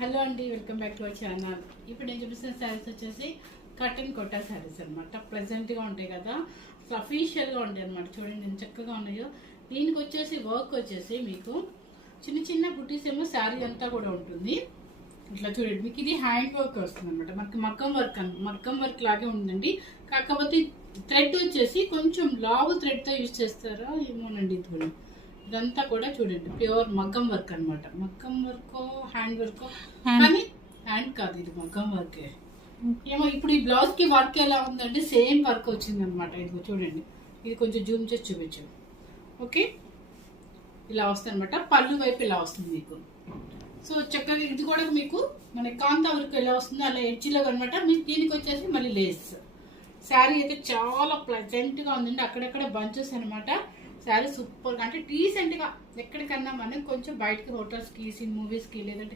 Hello అండి, welcome back to our channel. ఇప్పుడు నేను చూపిస్తున్న శారీస్ వచ్చేసి కటన్ కొట్టా శారీస్ అనమాట. ప్లెజెంట్గా ఉంటాయి కదా, అసలు అఫీషియల్గా ఉంటాయి అనమాట. చూడండి ఎంత చక్కగా ఉన్నాయో. దీనికి వచ్చేసి వర్క్ వచ్చేసి మీకు చిన్న చిన్న బుటీస్ ఏమో శారీ అంతా కూడా ఉంటుంది. ఇట్లా చూడండి, మీకు ఇది హ్యాండ్ వర్క్ వస్తుంది అనమాట. మనకి మగ్గం వర్క్ లాగే ఉందండి. కాకపోతే థ్రెడ్ వచ్చేసి కొంచెం లావు థ్రెడ్తో యూజ్ చేస్తారా ఏమోనండి. ఇది కూడా ఇదంతా కూడా చూడండి ప్యూర్ మగ్గం వర్క్ అనమాట. మగ్గం వర్క్ హ్యాండ్ వర్క్, కానీ హ్యాండ్ కాదు, ఇది మగ్గం వర్కే. ఏమో ఇప్పుడు ఈ బ్లౌజ్ కి వర్క్ ఎలా ఉందంటే సేమ్ వర్క్ వచ్చింది అనమాట. ఇది చూడండి, ఇది కొంచెం జూమ్ చేసి చూపించు. ఓకే, ఇలా వస్తుంది అనమాట. పళ్ళు వైపు ఇలా వస్తుంది మీకు. సో చక్కగా ఇది కూడా మీకు మన కాంతా వర్క్ ఎలా వస్తుంది అలా ఎడ్జిలో అనమాట. మీకు దీనికి వచ్చేసి మళ్ళీ లేస్. శారీ అయితే చాలా ప్లెజెంట్గా ఉందండి. అక్కడక్కడ బంచెస్ అనమాట. శారీ సూపర్గా, అంటే డీసెంట్గా ఎక్కడికన్నా మనం కొంచెం బయటకి హోటల్స్కి, మూవీస్కి లేదంటే